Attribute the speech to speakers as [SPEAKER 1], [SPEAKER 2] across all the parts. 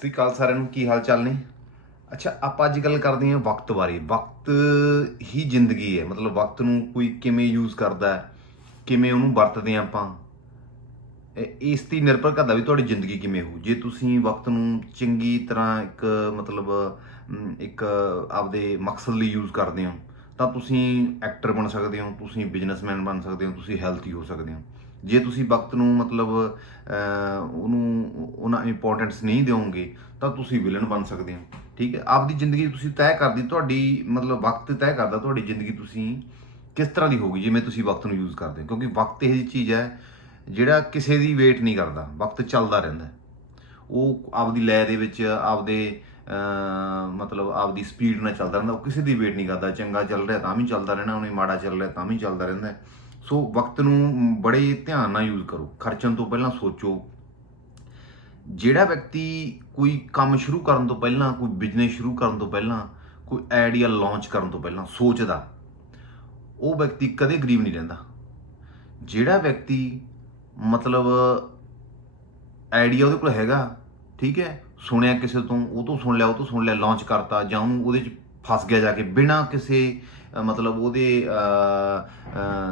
[SPEAKER 1] ਸ੍ਰੀ ਅਕਾਲ ਸਾਰਿਆਂ ਨੂੰ, ਕੀ ਹਾਲ ਚਾਲ ਨੇ? ਅੱਛਾ, ਆਪਾਂ ਅੱਜ ਗੱਲ ਕਰਦੇ ਹਾਂ ਵਕਤ ਬਾਰੇ। ਵਕਤ ਹੀ ਜ਼ਿੰਦਗੀ ਹੈ। ਮਤਲਬ ਵਕਤ ਨੂੰ ਕੋਈ ਕਿਵੇਂ ਯੂਜ਼ ਕਰਦਾ ਹੈ? ਕਿਵੇਂ ਉਹਨੂੰ ਵਰਤਦੇ ਹਾਂ ਆਪਾਂ? ਇਸ ਤੇ ਨਿਰਭਰ ਕਰਦਾ ਵੀ ਤੁਹਾਡੀ ਜ਼ਿੰਦਗੀ ਕਿਵੇਂ ਹੋ ਜੇ ਤੁਸੀਂ ਵਕਤ ਨੂੰ ਚੰਗੀ ਤਰ੍ਹਾਂ ਇੱਕ, ਮਤਲਬ ਇੱਕ ਆਪਦੇ ਮਕਸਦ ਲਈ ਯੂਜ਼ ਕਰਦੇ ਹੋ, ਤਾਂ ਤੁਸੀਂ ਐਕਟਰ ਬਣ ਸਕਦੇ ਹੋ, ਤੁਸੀਂ ਬਿਜ਼ਨਸਮੈਨ ਬਣ ਸਕਦੇ ਹੋ, ਤੁਸੀਂ ਹੈਲਥੀ ਹੋ ਸਕਦੇ ਹੋ। ਜੇ ਤੁਸੀਂ ਵਕਤ ਨੂੰ ਮਤਲਬ ਉਹਨੂੰ, ਉਹਨਾਂ ਇੰਪੋਰਟੈਂਸ ਨਹੀਂ ਦਿਓਗੇ, ਤਾਂ ਤੁਸੀਂ ਵਿਲਨ ਬਣ ਸਕਦੇ ਹੋ, ਠੀਕ ਹੈ? ਆਪਦੀ ਜ਼ਿੰਦਗੀ ਤੁਸੀਂ ਤੈਅ ਕਰਦੀ, ਤੁਹਾਡੀ ਮਤਲਬ ਵਕਤ ਤੈਅ ਕਰਦਾ, ਤੁਹਾਡੀ ਜ਼ਿੰਦਗੀ ਤੁਸੀਂ ਕਿਸ ਤਰ੍ਹਾਂ ਦੀ ਹੋਊਗੀ, ਜਿਵੇਂ ਤੁਸੀਂ ਵਕਤ ਨੂੰ ਯੂਜ਼ ਕਰਦੇ ਹੋ? ਕਿਉਂਕਿ ਵਕਤ ਇਹ ਜਿਹੀ ਚੀਜ਼ ਹੈ, ਜਿਹੜਾ ਕਿਸੇ ਦੀ ਵੇਟ ਨਹੀਂ ਕਰਦਾ, ਵਕਤ ਚੱਲਦਾ ਰਹਿੰਦਾ ਉਹ ਆਪਦੀ ਲੈ ਦੇ ਵਿੱਚ, ਆਪਦੇ ਮਤਲਬ ਆਪਦੀ ਸਪੀਡ ਨਾਲ ਚੱਲਦਾ ਰਹਿੰਦਾ, ਉਹ ਕਿਸੇ ਦੀ ਵੇਟ ਨਹੀਂ ਕਰਦਾ, ਚੰਗਾ ਚੱਲ ਰਿਹਾ ਤਾਂ ਵੀ ਚੱਲਦਾ ਰਹਿਣਾ ਉਹਨੇ ਮਾੜਾ ਚੱਲ ਰਿਹਾ ਤਾਂ ਵੀ ਚੱਲਦਾ ਰਹਿੰਦਾ ਸੋ ਵਕਤ ਨੂੰ ਬੜੇ ਧਿਆਨ ਨਾਲ ਯੂਜ਼ ਕਰੋ। ਖਰਚਣ ਤੋਂ ਪਹਿਲਾਂ ਸੋਚੋ। ਜਿਹੜਾ ਵਿਅਕਤੀ ਕੋਈ ਕੰਮ ਸ਼ੁਰੂ ਕਰਨ ਤੋਂ ਪਹਿਲਾਂ, ਕੋਈ ਬਿਜ਼ਨਸ ਸ਼ੁਰੂ ਕਰਨ ਤੋਂ ਪਹਿਲਾਂ, ਕੋਈ ਆਈਡੀਆ ਲਾਂਚ ਕਰਨ ਤੋਂ ਪਹਿਲਾਂ ਸੋਚਦਾ, ਉਹ ਵਿਅਕਤੀ ਕਦੇ ਗਰੀਬ ਨਹੀਂ ਰਹਿੰਦਾ। ਜਿਹੜਾ ਵਿਅਕਤੀ ਮਤਲਬ ਆਈਡੀਆ ਉਹਦੇ ਕੋਲ ਹੈਗਾ, ਠੀਕ ਹੈ, ਸੁਣਿਆ ਕਿਸੇ ਤੋਂ, ਉਹ ਤੋਂ ਸੁਣ ਲਿਆ, ਉਹ ਤੋਂ ਸੁਣ ਲਿਆ ਲਾਂਚ ਕਰਤਾ ਜਾਂ ਉਹਨੂੰ ਉਹਦੇ ਚ ਫਸ ਗਿਆ ਜਾ ਕੇ ਬਿਨਾਂ ਕਿਸੇ ਮਤਲਬ ਉਹਦੇ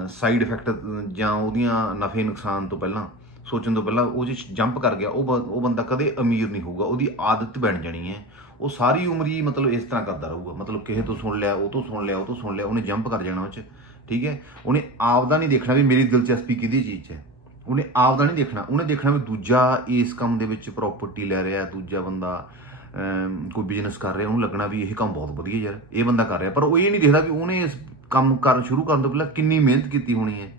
[SPEAKER 1] ਸਾਈਡ ਇਫੈਕਟ ਜਾਂ ਉਹਦੀਆਂ ਨਫੇ ਨੁਕਸਾਨ ਤੋਂ ਪਹਿਲਾਂ, ਸੋਚਣ ਤੋਂ ਪਹਿਲਾਂ ਉਹ ਜੇ ਜੰਪ ਕਰ ਗਿਆ, ਉਹ ਬ- ਉਹ ਬੰਦਾ ਕਦੇ ਅਮੀਰ ਨਹੀਂ ਹੋਊਗਾ, ਉਹਦੀ ਆਦਤ ਬਣ ਜਾਣੀ ਹੈ। ਉਹ ਸਾਰੀ ਉਮਰ ਹੀ ਮਤਲਬ ਇਸ ਤਰ੍ਹਾਂ ਕਰਦਾ ਰਹੂਗਾ, ਮਤਲਬ ਕਿਸੇ ਤੋਂ ਸੁਣ ਲਿਆ, ਉਹ ਤੋਂ ਸੁਣ ਲਿਆ, ਉਹ ਤੋਂ ਸੁਣ ਲਿਆ, ਉਹਨੇ ਜੰਪ ਕਰ ਜਾਣਾ ਉਹ 'ਚ, ਠੀਕ ਹੈ? ਉਹਨੇ ਆਪਦਾ ਨਹੀਂ ਦੇਖਣਾ ਵੀ ਮੇਰੀ ਦਿਲਚਸਪੀ ਕਿਹਦੀ ਚੀਜ਼ 'ਚ ਹੈ। ਉਹਨੇ ਆਪਦਾ ਨਹੀਂ ਦੇਖਣਾ, ਉਹਨੇ ਦੇਖਣਾ ਵੀ ਦੂਜਾ ਇਸ ਕੰਮ ਦੇ ਵਿੱਚ ਪ੍ਰਾਪਰਟੀ ਲੈ ਰਿਹਾ, ਦੂਜਾ ਬੰਦਾ ਕੋਈ ਬਿਜ਼ਨਸ ਕਰ ਰਿਹਾ, ਉਹਨੂੰ ਲੱਗਣਾ ਵੀ ਇਹ ਕੰਮ ਬਹੁਤ ਵਧੀਆ ਯਾਰ, ਇਹ ਬੰਦਾ ਕਰ ਰਿਹਾ। ਪਰ ਉਹ ਇਹ ਨਹੀਂ ਦੇਖਦਾ ਕਿ ਉਹਨੇ ਇਸ ਕੰਮ ਕਰਨ ਸ਼ੁਰੂ ਕਰਨ ਤੋਂ ਪਹਿਲਾਂ ਕਿੰਨੀ ਮਿਹਨਤ ਕੀਤੀ ਹੋਣੀ ਹੈ,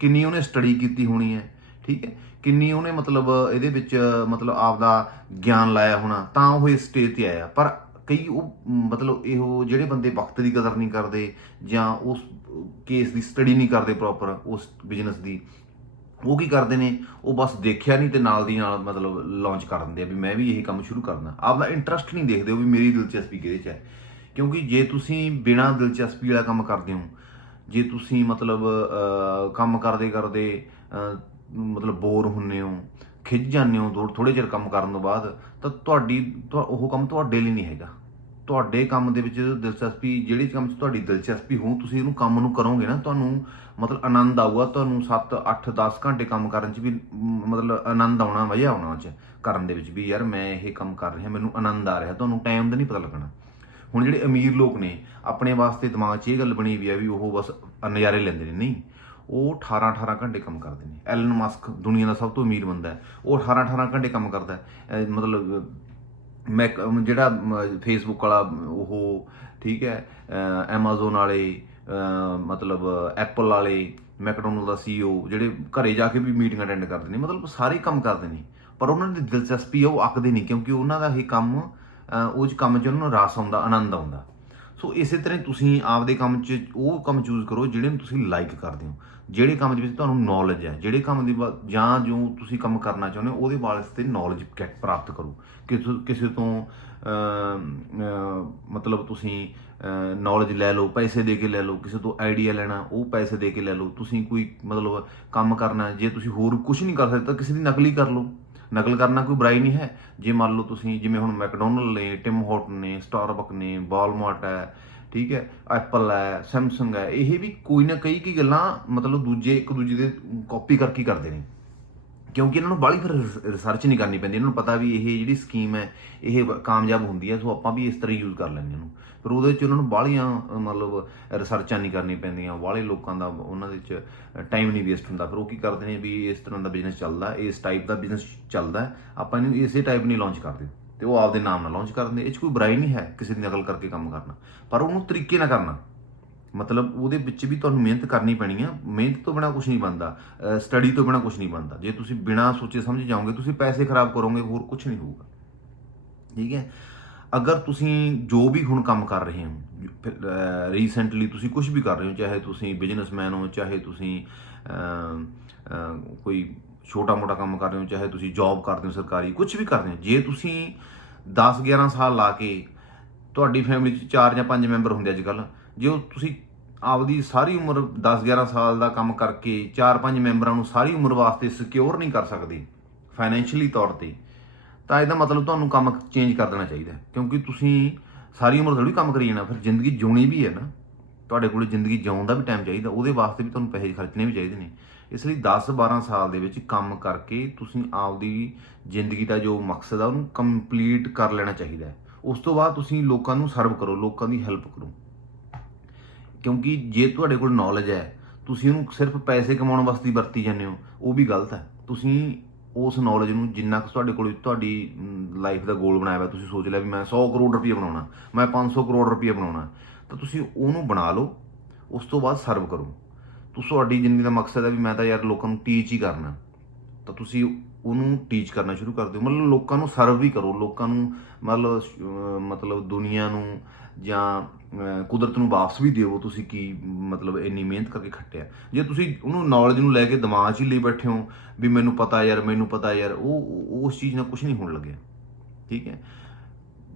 [SPEAKER 1] ਕਿੰਨੀ ਉਹਨੇ ਸਟੱਡੀ ਕੀਤੀ ਹੋਣੀ ਹੈ, ਠੀਕ ਹੈ? ਕਿੰਨੀ ਉਹਨੇ ਮਤਲਬ ਇਹਦੇ ਵਿੱਚ, ਮਤਲਬ ਆਪਦਾ ਗਿਆਨ ਲਾਇਆ ਹੋਣਾ, ਤਾਂ ਉਹ ਇਸ ਸਟੇਜ ਤੇ ਆਇਆ। ਪਰ ਕਈ ਉਹ, ਮਤਲਬ ਇਹੋ ਜਿਹੜੇ ਬੰਦੇ ਵਕਤ ਦੀ ਕਦਰ ਨਹੀਂ ਕਰਦੇ ਜਾਂ ਉਸ ਕੇਸ ਦੀ ਸਟੱਡੀ ਨਹੀਂ ਕਰਦੇ ਪ੍ਰੋਪਰ ਉਸ ਬਿਜ਼ਨਸ ਦੀ ਉਹ ਕੀ ਕਰਦੇ ਨੇ? ਉਹ ਬਸ ਦੇਖਿਆ ਨਹੀਂ ਤੇ ਨਾਲ ਦੀ ਨਾਲ ਮਤਲਬ ਲਾਂਚ ਕਰ ਦਿੰਦੇ ਆ ਵੀ ਮੈਂ ਵੀ ਇਹ ਕੰਮ ਸ਼ੁਰੂ ਕਰਨਾ। ਆਪਦਾ ਇੰਟਰਸਟ ਨਹੀਂ ਦੇਖਦੇ ਉਹ ਵੀ ਮੇਰੀ ਦਿਲਚਸਪੀ ਕਿਹਦੇ 'ਚ ਹੈ। ਕਿਉਂਕਿ ਜੇ ਤੁਸੀਂ ਬਿਨਾਂ ਦਿਲਚਸਪੀ ਵਾਲਾ ਕੰਮ ਕਰਦੇ ਹੋ, ਜੇ ਤੁਸੀਂ ਮਤਲਬ ਕੰਮ ਕਰਦੇ ਕਰਦੇ ਮਤਲਬ ਬੋਰ ਹੁੰਨੇ ਹੋ ਖਿੱਚ ਜਾਂਦੇ ਹੋ, ਥੋੜ੍ਹ- ਥੋੜੇ ਚਿਰ ਕੰਮ ਕਰਨ ਤੋਂ ਬਾਅਦ, ਤਾਂ ਤੁਹਾਡੀ, ਤੁਹਾ- ਉਹ ਕੰਮ ਤੁਹਾਡੇ ਲਈ ਨਹੀਂ ਹੈਗਾ। ਤੁਹਾਡੇ ਕੰਮ ਦੇ ਵਿੱਚ ਦਿਲਚਸਪੀ, ਜਿਹੜੇ ਕੰਮ 'ਚ ਤੁਹਾਡੀ ਦਿਲਚਸਪੀ ਹੋ, ਤੁਸੀਂ ਉਹਨੂੰ ਕੰਮ ਨੂੰ ਕਰੋਗੇ ਨਾ, ਤੁਹਾਨੂੰ ਮਤਲਬ ਆਨੰਦ ਆਊਗਾ ਤੁਹਾਨੂੰ 7 8 10 ਘੰਟੇ ਕੰਮ ਕਰਨ 'ਚ ਵੀ ਮ, ਮਤਲਬ ਆਨੰਦ ਆਉਣਾ ਮਜ਼ਾ ਆਉਣਾ ਉਹ 'ਚ ਕਰਨ ਦੇ ਵਿੱਚ ਵੀ ਯਾਰ ਮੈਂ ਇਹ ਕੰਮ ਕਰ ਰਿਹਾ ਮੈਨੂੰ ਆਨੰਦ ਆ ਰਿਹਾ ਤੁਹਾਨੂੰ ਟਾਈਮ ਦਾ ਨਹੀਂ ਪਤਾ ਲੱਗਣਾ। ਹੁਣ ਜਿਹੜੇ ਅਮੀਰ ਲੋਕ ਨੇ ਆਪਣੇ ਵਾਸਤੇ ਦਿਮਾਗ 'ਚ ਇਹ ਗੱਲ ਬਣੀ ਵੀ ਆ ਵੀ ਉਹ ਬਸ ਨਜ਼ਾਰੇ ਲੈਂਦੇ ਨੇ ਨਹੀਂ। ਉਹ 18 18 ਘੰਟੇ ਕੰਮ ਕਰਦੇ ਨੇ। ਐਲਨ ਮਸਕ ਦੁਨੀਆ ਦਾ ਸਭ ਤੋਂ ਅਮੀਰ ਬੰਦਾ ਹੈ। ਉਹ 18 18 ਘੰਟੇ ਕੰਮ ਕਰਦਾ ਹੈ। ਮਤਲਬ ਮੈਂ ਜਿਹੜਾ ਫੇਸਬੁੱਕ ਵਾਲਾ ਉਹ ਠੀਕ ਹੈ ਐਮਾਜ਼ਨ ਵਾਲੇ ਮਤਲਬ ਐਪਲ ਵਾਲੇ ਮੈਕਡੋਨਲਡ ਦਾ ਸੀਈਓ ਜਿਹੜੇ ਘਰੇ ਜਾ ਕੇ ਵੀ ਮੀਟਿੰਗ ਅਟੈਂਡ ਕਰਦੇ ਨੇ, ਮਤਲਬ ਸਾਰੇ ਕੰਮ ਕਰਦੇ ਨੇ। ਪਰ ਉਹਨਾਂ ਦੀ ਦਿਲਚਸਪੀ ਆ, ਉਹ ਅੱਕਦੇ ਨਹੀਂ, ਕਿਉਂਕਿ ਉਹਨਾਂ ਦਾ ਇਹ ਕੰਮ ਉਹ 'ਚ ਕੰਮ 'ਚ ਉਹਨਾਂ ਨੂੰ ਰਸ ਆਉਂਦਾ, ਆਨੰਦ ਆਉਂਦਾ। ਸੋ ਇਸੇ ਤਰ੍ਹਾਂ ਹੀ ਤੁਸੀਂ ਆਪਦੇ ਕੰਮ 'ਚ, ਉਹ ਕੰਮ ਚੂਜ਼ ਕਰੋ, ਜਿਹੜੇ ਨੂੰ ਤੁਸੀਂ ਲਾਈਕ ਕਰਦੇ ਹੋ। ਜਿਹੜੇ ਕੰਮ ਦੇ ਵਿੱਚ ਤੁਹਾਨੂੰ ਨੌਲੇਜ ਹੈ, ਜਿਹੜੇ ਕੰਮ ਦੀ ਵਾ- ਜਾਂ ਜੋ ਤੁਸੀਂ ਕੰਮ ਕਰਨਾ ਚਾਹੁੰਦੇ ਹੋ, ਉਹਦੇ ਵਾਸਤੇ ਨੌਲੇਜ ਪ੍ਰਾਪਤ ਕਰੋ। ਕਿਸੇ ਕਿਸੇ ਤੋਂ ਮਤਲਬ ਤੁਸੀਂ ਨੌਲੇਜ ਲੈ ਲਓ, ਪੈਸੇ ਦੇ ਕੇ ਲੈ ਲਓ, ਕਿਸੇ ਤੋਂ ਆਈਡੀਆ ਲੈਣਾ, ਉਹ ਪੈਸੇ ਦੇ ਕੇ ਲੈ ਲਓ। ਤੁਸੀਂ ਕੋਈ, ਮਤਲਬ, ਕੰਮ ਕਰਨਾ, ਜੇ ਤੁਸੀਂ ਹੋਰ ਕੁਝ ਨਹੀਂ ਕਰ ਸਕਦੇ, ਤਾਂ ਕਿਸੇ ਦੀ ਨਕਲ ਹੀ ਕਰ ਲਓ। ਨਕਲ ਕਰਨਾ ਕੋਈ ਬੁਰਾਈ ਨਹੀਂ ਹੈ। ਜੇ ਮੰਨ ਲਓ ਤੁਸੀਂ, ਜਿਵੇਂ ਹੁਣ ਮੈਕਡੋਨਲਡ ਨੇ ਟਿਮ ਹੋਟਨ ਨੇ ਸਟਾਰਬਕ ਨੇ ਵਾਲਮਾਰਟ ਹੈ ਠੀਕ ਹੈ ਐਪਲ ਹੈ ਸੈਮਸੰਗ ਹੈ, ਇਹ ਵੀ ਕੋਈ ਨਾ ਕਈ ਕੀ ਗੱਲਾਂ ਮਤਲਬ ਦੂਜੇ, ਇੱਕ ਦੂਜੇ ਦੇ ਕਾਪੀ ਕਰਕੇ ਕਰਦੇ ਨੇ। ਕਿਉਂਕਿ ਇਹਨਾਂ ਨੂੰ ਬਾਹਲੀ ਫਿਰ ਰਿਸਰਚ ਨਹੀਂ ਕਰਨੀ ਪੈਂਦੀ, ਇਹਨਾਂ ਨੂੰ ਪਤਾ ਵੀ ਇਹ ਜਿਹੜੀ ਸਕੀਮ ਹੈ, ਇਹ ਕਾਮਯਾਬ ਹੁੰਦੀ ਹੈ, ਸੋ ਆਪਾਂ ਵੀ ਇਸ ਤਰ੍ਹਾਂ ਯੂਜ਼ ਕਰ ਲੈਂਦੇ ਇਹਨੂੰ। ਫਿਰ ਉਹਦੇ ਵਿੱਚ ਉਹਨਾਂ ਨੂੰ ਬਾਹਲੀਆਂ ਮਤਲਬ ਰਿਸਰਚਾਂ ਨਹੀਂ ਕਰਨੀ ਪੈਂਦੀਆਂ, ਬਾਹਲੇ ਲੋਕਾਂ ਦਾ ਉਹਨਾਂ ਦੇ ਵਿੱਚ ਟਾਈਮ ਨਹੀਂ ਵੇਸਟ ਹੁੰਦਾ। ਫਿਰ ਉਹ ਕੀ ਕਰਦੇ ਨੇ ਵੀ ਇਸ ਤਰ੍ਹਾਂ ਦਾ ਬਿਜ਼ਨਸ ਚੱਲਦਾ, ਇਸ ਟਾਈਪ ਦਾ ਬਿਜ਼ਨਸ ਚੱਲਦਾ ਆਪਾਂ ਇਹਨੂੰ ਇਸੇ ਟਾਈਪ ਨਹੀਂ ਲਾਂਚ ਕਰਦੇ। ਤੇ ਉਹ ਆਪਦੇ ਨਾਮ ਨਾਲ ਲਾਂਚ ਕਰ ਦਿੰਦੇ ਇਹ 'ਚ ਕੋਈ ਬੁਰਾਈ ਨਹੀਂ ਹੈ ਕਿਸੇ ਦੀ ਨਕਲ ਕਰਕੇ ਕੰਮ ਕਰਨਾ। ਪਰ ਉਹਨੂੰ ਤਰੀਕੇ ਨਾਲ ਕਰਨਾ। ਮਤਲਬ ਉਹਦੇ ਵਿੱਚ ਵੀ ਤੁਹਾਨੂੰ ਮਿਹਨਤ ਕਰਨੀ ਪੈਣੀ ਆ। ਮਿਹਨਤ ਤੋਂ ਬਿਨਾ ਕੁਝ ਨਹੀਂ ਬਣਦਾ। ਸਟੱਡੀ ਤੋਂ ਬਿਨਾ ਕੁਝ ਨਹੀਂ ਬਣਦਾ। ਜੇ ਤੁਸੀਂ ਬਿਨਾ ਸੋਚੇ ਸਮਝ ਜਾਓਗੇ, ਤੁਸੀਂ ਪੈਸੇ ਖਰਾਬ ਕਰੋਗੇ, ਹੋਰ ਕੁਝ ਨਹੀਂ ਹੋਊਗਾ। ਠੀਕ ਹੈ? ਅਗਰ ਤੁਸੀਂ ਜੋ ਵੀ ਹੁਣ ਕੰਮ ਕਰ ਰਹੇ ਹੋ ਰੀਸੈਂਟਲੀ ਤੁਸੀਂ ਕੁਝ ਵੀ ਕਰ ਰਹੇ ਹੋ, ਚਾਹੇ ਤੁਸੀਂ ਬਿਜ਼ਨਸਮੈਨ ਹੋ, ਚਾਹੇ ਤੁਸੀਂ ਕੋਈ ਛੋਟਾ ਮੋਟਾ ਕੰਮ ਕਰ ਰਹੇ ਹੋ, ਚਾਹੇ ਤੁਸੀਂ ਜੌਬ ਕਰਦੇ ਹੋ ਸਰਕਾਰੀ ਕੁਝ ਵੀ ਕਰਦੇ ਹੋ, ਜੇ ਤੁਸੀਂ 10 11 ਸਾਲ ਲਾ ਕੇ ਤੁਹਾਡੀ ਫੈਮਿਲੀ 'ਚ 4 ਜਾਂ 5 ਮੈਂਬਰ ਹੁੰਦੇ ਅੱਜ ਕੱਲ ਜੇ ਉਹ ਤੁਸੀਂ ਆਪਦੀ ਸਾਰੀ ਉਮਰ 10 11 ਸਾਲ ਦਾ ਕੰਮ ਕਰਕੇ 4 5 ਮੈਂਬਰਾਂ ਨੂੰ ਸਾਰੀ ਉਮਰ ਵਾਸਤੇ ਸਿਕਿਉਰ ਨਹੀਂ ਕਰ ਸਕਦੇ ਫਾਈਨੈਂਸ਼ੀਅਲੀ ਤੌਰ ਤੇ, ਤਾਂ ਇਹਦਾ ਮਤਲਬ ਤੁਹਾਨੂੰ ਕੰਮ ਚੇਂਜ ਕਰ ਦੇਣਾ ਚਾਹੀਦਾ ਕਿਉਂਕਿ ਤੁਸੀਂ ਸਾਰੀ ਉਮਰ ਥੋੜੀ ਕੰਮ ਕਰੀ ਜਾਣਾ, ਫਿਰ ਜ਼ਿੰਦਗੀ ਜਿਉਣੀ ਵੀ ਹੈ ਨਾ। ਤੁਹਾਡੇ ਕੋਲ ਜ਼ਿੰਦਗੀ ਜਿਉਣ ਦਾ ਵੀ ਟਾਈਮ ਚਾਹੀਦਾ, ਉਹਦੇ ਵਾਸਤੇ ਵੀ ਤੁਹਾਨੂੰ ਪੈਸੇ ਖਰਚਣੇ ਵੀ ਚਾਹੀਦੇ ਨੇ। ਇਸ ਲਈ 10 12 ਸਾਲ ਦੇ ਵਿੱਚ ਕੰਮ ਕਰਕੇ ਤੁਸੀਂ ਆਪਦੀ ਜ਼ਿੰਦਗੀ ਦਾ ਜੋ ਮਕਸਦ ਆ, ਉਹਨੂੰ ਕੰਪਲੀਟ ਕਰ ਲੈਣਾ ਚਾਹੀਦਾ ਹੈ। ਉਸ ਤੋਂ ਬਾਅਦ ਤੁਸੀਂ ਲੋਕਾਂ ਨੂੰ ਸਰਵ ਕਰੋ, ਲੋਕਾਂ ਦੀ ਹੈਲਪ ਕਰੋ। ਕਿਉਂਕਿ ਜੇ ਤੁਹਾਡੇ ਕੋਲ ਨੌਲੇਜ ਹੈ, ਤੁਸੀਂ ਉਹਨੂੰ ਸਿਰਫ ਪੈਸੇ ਕਮਾਉਣ ਵਾਸਤੇ ਵਰਤੀ ਜਾਂਦੇ ਹੋ, ਉਹ ਵੀ ਗਲਤ ਹੈ। ਤੁਸੀਂ ਉਸ ਨੌਲੇਜ ਨੂੰ ਜਿੰਨਾ ਕੁ ਤੁਹਾਡੇ ਕੋਲ ਤੁਹਾਡੀ ਲਾਈਫ ਦਾ ਗੋਲ ਬਣਾਇਆ ਹੋਇਆ, ਤੁਸੀਂ ਸੋਚ ਲਿਆ ਵੀ ਮੈਂ 100 ਕਰੋੜ ਰੁਪਏ ਬਣਾਉਣਾ, ਮੈਂ 500 ਕਰੋੜ ਰੁਪਏ ਬਣਾਉਣਾ। ਤਾਂ ਤੁਸੀਂ ਉਹਨੂੰ ਬਣਾ ਲਓ, ਉਸ ਤੋਂ ਬਾਅਦ ਸਰਵ ਕਰੋ। ਤੁਸੀਂ ਤੁਹਾਡੀ ਜ਼ਿੰਦਗੀ ਦਾ ਮਕਸਦ ਹੈ ਵੀ ਮੈਂ ਤਾਂ ਯਾਰ ਲੋਕਾਂ ਨੂੰ ਟੀਚ ਹੀ ਕਰਨਾ। ਤਾਂ ਤੁਸੀਂ ਉਹਨੂੰ ਟੀਚ ਕਰਨਾ ਸ਼ੁਰੂ ਕਰ ਦਿਓ। ਮਤਲਬ ਲੋਕਾਂ ਨੂੰ ਸਰਵ ਵੀ ਕਰੋ, ਲੋਕਾਂ ਨੂੰ ਮਤਲਬ ਮਤਲਬ ਦੁਨੀਆ ਨੂੰ ਜਾਂ ਕੁਦਰਤ ਨੂੰ ਵਾਪਸ ਵੀ ਦਿਓ ਤੁਸੀਂ ਕੀ ਮਤਲਬ ਇੰਨੀ ਮਿਹਨਤ ਕਰਕੇ ਖੱਟਿਆ। ਜੇ ਤੁਸੀਂ ਉਹਨੂੰ ਨੌਲੇਜ ਨੂੰ ਲੈ ਕੇ ਦਿਮਾਗ 'ਚ ਹੀ ਲਈ ਬੈਠੇ ਹੋ ਵੀ ਮੈਨੂੰ ਪਤਾ ਯਾਰ, ਮੈਨੂੰ ਪਤਾ ਯਾਰ, ਉਹ ਉਸ ਚੀਜ਼ ਨਾਲ ਕੁਝ ਨਹੀਂ ਹੋਣ ਲੱਗਿਆ। ਠੀਕ ਹੈ?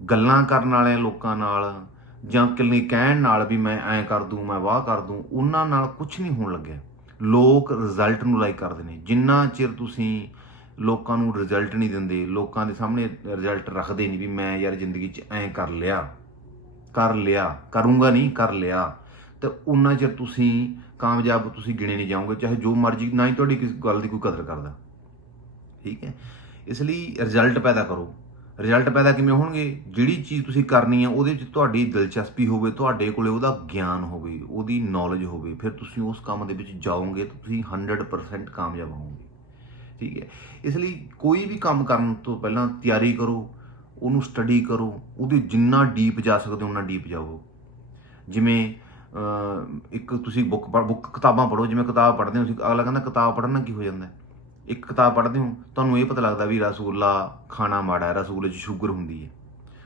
[SPEAKER 1] ਗੱਲਾਂ ਕਰਨ ਵਾਲਿਆਂ, ਲੋਕਾਂ ਨਾਲ ਜਾਂ ਕਿੰਨੇ ਕਹਿਣ ਨਾਲ ਵੀ ਮੈਂ ਐਂ ਕਰ ਦੂੰ, ਮੈਂ ਵਾਹ ਕਰ ਦੂੰ, ਉਹਨਾਂ ਨਾਲ ਕੁਝ ਨਹੀਂ ਹੋਣ ਲੱਗਿਆ। ਲੋਕ ਰਿਜ਼ਲਟ ਨੂੰ ਲਾਈਕ ਕਰਦੇ ਨੇ। ਜਿੰਨਾ ਚਿਰ ਤੁਸੀਂ ਲੋਕਾਂ ਨੂੰ ਰਿਜ਼ਲਟ ਨਹੀਂ ਦਿੰਦੇ, ਲੋਕਾਂ ਦੇ ਸਾਹਮਣੇ ਰਿਜ਼ਲਟ ਰੱਖਦੇ ਨਹੀਂ ਵੀ ਮੈਂ ਯਾਰ ਜ਼ਿੰਦਗੀ 'ਚ ਐਂ ਕਰ ਲਿਆ ਕਰ ਲਿਆ, ਕਰੂੰਗਾ ਨਹੀਂ, ਕਰ ਲਿਆ, ਤੇ ਉਨਾ ਚਿਰ ਤੁਸੀਂ ਕਾਮਯਾਬ ਤੁਸੀਂ ਗਿਣੇ ਨਹੀਂ ਜਾਓਗੇ, ਚਾਹੇ ਜੋ ਮਰਜ਼ੀ, ਨਾ ਹੀ ਤੁਹਾਡੀ ਕਿਸ ਗੱਲ ਦੀ ਕੋਈ ਕਦਰ ਕਰਦਾ। ਠੀਕ ਹੈ? ਇਸ ਲਈ ਰਿਜ਼ਲਟ ਪੈਦਾ ਕਰੋ। ਰਿਜ਼ਲਟ ਪੈਦਾ ਕਿਵੇਂ ਹੋਣਗੇ? ਜਿਹੜੀ ਚੀਜ਼ ਤੁਸੀਂ ਕਰਨੀ ਹੈ ਉਹਦੇ ਵਿੱਚ ਤੁਹਾਡੀ ਦਿਲਚਸਪੀ ਹੋਵੇ, ਤੁਹਾਡੇ ਕੋਲੇ ਉਹਦਾ ਗਿਆਨ ਹੋਵੇ, ਉਹਦੀ ਨੌਲੇਜ ਹੋਵੇ, ਫਿਰ ਤੁਸੀਂ ਉਸ ਕੰਮ ਦੇ ਵਿੱਚ ਜਾਓਗੇ ਤਾਂ ਤੁਸੀਂ 100% ਕਾਮਯਾਬ ਹੋਵੋਗੇ। ਠੀਕ ਹੈ? ਇਸ ਲਈ ਕੋਈ ਵੀ ਕੰਮ ਕਰਨ ਤੋਂ ਪਹਿਲਾਂ ਤਿਆਰੀ ਕਰੋ, ਉਹਨੂੰ ਸਟੱਡੀ ਕਰੋ, ਉਹਦੇ ਜਿੰਨਾ ਡੀਪ ਜਾ ਸਕਦੇ ਹੋ, ਉਨਾ ਡੀਪ ਜਾਓ ਜਿਵੇਂ ਇੱਕ ਤੁਸੀਂ ਬੁੱਕ ਬੁੱਕ ਕਿਤਾਬਾਂ ਪੜ੍ਹੋ, ਜਿਵੇਂ ਕਿਤਾਬ ਪੜ੍ਹਦੇ ਹੋ, ਤੁਸੀਂ ਅਗਲਾ ਕਹਿੰਦਾ ਕਿਤਾਬ ਪੜ੍ਹਨਾ ਕੀ ਹੋ ਜਾਂਦਾ? ਇੱਕ ਕਿਤਾਬ ਪੜ੍ਹਦੇ ਹੋ, ਤੁਹਾਨੂੰ ਇਹ ਪਤਾ ਲੱਗਦਾ ਵੀ ਰਸਗੁੱਲਾ ਖਾਣਾ ਮਾੜਾ ਹੈ, ਰਸਗੁੱਲੇ 'ਚ ਸ਼ੂਗਰ ਹੁੰਦੀ ਹੈ।